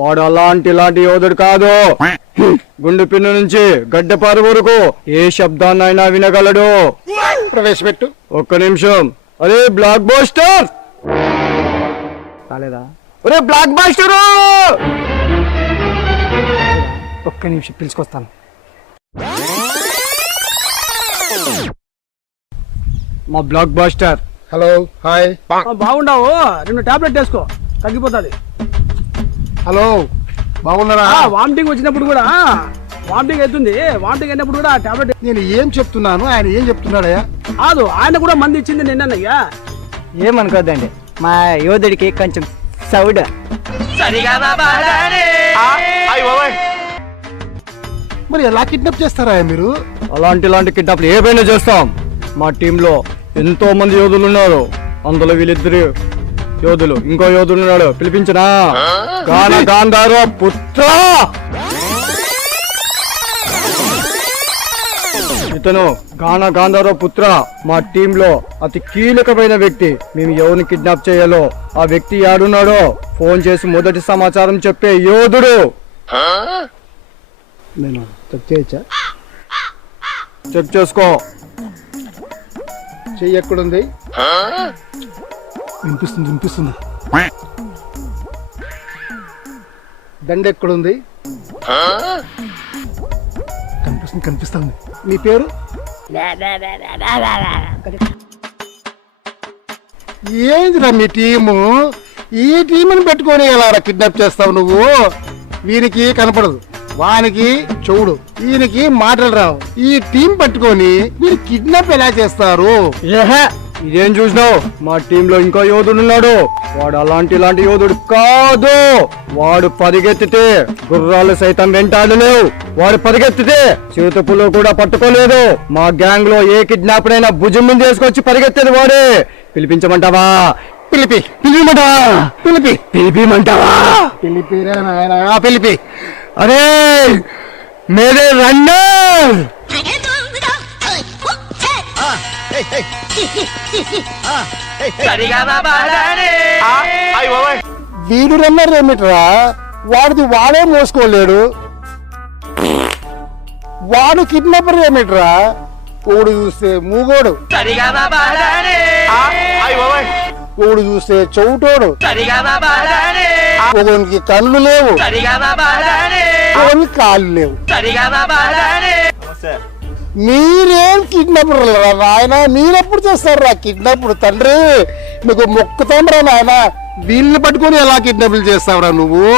వాడు ఇలాంటి యోధుడు కాదు. గుండు పిన్ను నుంచి గడ్డపారు వరకు ఏ శబ్దాన్నైనా వినగలడు. ప్రవేశపెట్టు. ఒక్క నిమిషం. అరే బ్లాక్ బాస్టర్ రాలేదా? ఒరే బ్లాక్ బాస్టర్, ఒక్క నిమిషం పిలుచుకొస్తాను. మా బ్లాక్ బాస్టర్. Hello, hi. బాగుండావు, 2 టాబ్లెట్ వేసుకో, తగ్గిపోతుంది. హలో, బాగున్నారా? వామిటింగ్ వచ్చినప్పుడు కూడా వామిటింగ్ అవుతుంది. వామిటింగ్ అయినప్పుడు కూడా టాబ్లెట్. నేను ఏం చెప్తున్నాను, ఆయన ఏం చెప్తున్నాడయ్యా? కాదు, ఆయన కూడా మంది ఇచ్చింది నిన్నయ్యా. ఏమనుకోద్దండి, మా యోధుడికి కొంచెం సౌడ్. మరి ఎలా కిడ్నాప్ చేస్తారా మీరు? అలాంటి కిడ్నాప్లు ఏవైనా చేస్తాం. మా టీంలో ఎంతో మంది యోధులు ఉన్నారు. అందులో వీళ్ళిద్దరు యోధులు, ఇంకో యోధుడు ఉన్నాడు, పిలిపించనా? గాన గాంధార పుత్ర. ఇతను గాన గాంధార పుత్ర మా టీంలో అతి కీలకమైన వ్యక్తి. మేము ఎవరిని కిడ్నాప్ చేయాలో ఆ వ్యక్తి యాడున్నాడో ఫోన్ చేసి మొదటి సమాచారం చెప్పే యోధుడు. నేను చెక్ చేయొచ్చా? చెక్ చేసుకో. చెయ్యి ఎక్కడుంది? వినిపిస్తుంది. దండ ఎక్కడుంది? కనిపిస్తుంది. మీ పేరు? ఏందిరా మీ టీము? ఈ టీముని పెట్టుకొని ఎలా కిడ్నాప్ చేస్తావు నువ్వు? వీరికి కనపడదు, వానికి చెవుడు, ఈయనకి మాటలు రావు. ఈ టీం పట్టుకొని మీరు కిడ్నాప్ ఎలా చేస్తారు? ఇదేం చూసినావు? మా టీంలో ఇంకో యోధుడు ఉన్నాడు. వాడు ఇలాంటి యోధుడు కాదు. వాడు పరిగెత్తితే గుర్రాలు సైతం వెంటాడలేవు. వాడు పరిగెత్తితే చేతుపులు కూడా పట్టుకోలేదు. మా గ్యాంగ్ లో ఏ కిడ్నాపర్ అయినా భుజం ముందు వేసుకొచ్చి పరిగెత్తేది వాడే. పిలిపించమంటావా? పిలిపిమంటావా? పిలిపిరా నాయనా, పిలిపి. అరే మేరే రన్నర్. వీడు రన్నర్ ఏమిట్రా? వాడిది వాడే మోసుకోలేడు. వాడు కిడ్నాపర్ ఏమిట్రా? ఒకడు చూస్తే మూగోడు, ఒకడు చూస్తే చౌటోడు, ఒకనికి కళ్ళు లేవు, ఒకనికి కాళ్ళు లేవు. మీరేం కిడ్నాపర్ నాయన? మీరెప్పుడు చేస్తారు రా కిడ్నాప్? తండ్రి మీకు మొక్కుతాం రా నాయన. వీళ్ళని పట్టుకొని ఎలా కిడ్నాపులు చేస్తావురా నువ్వు?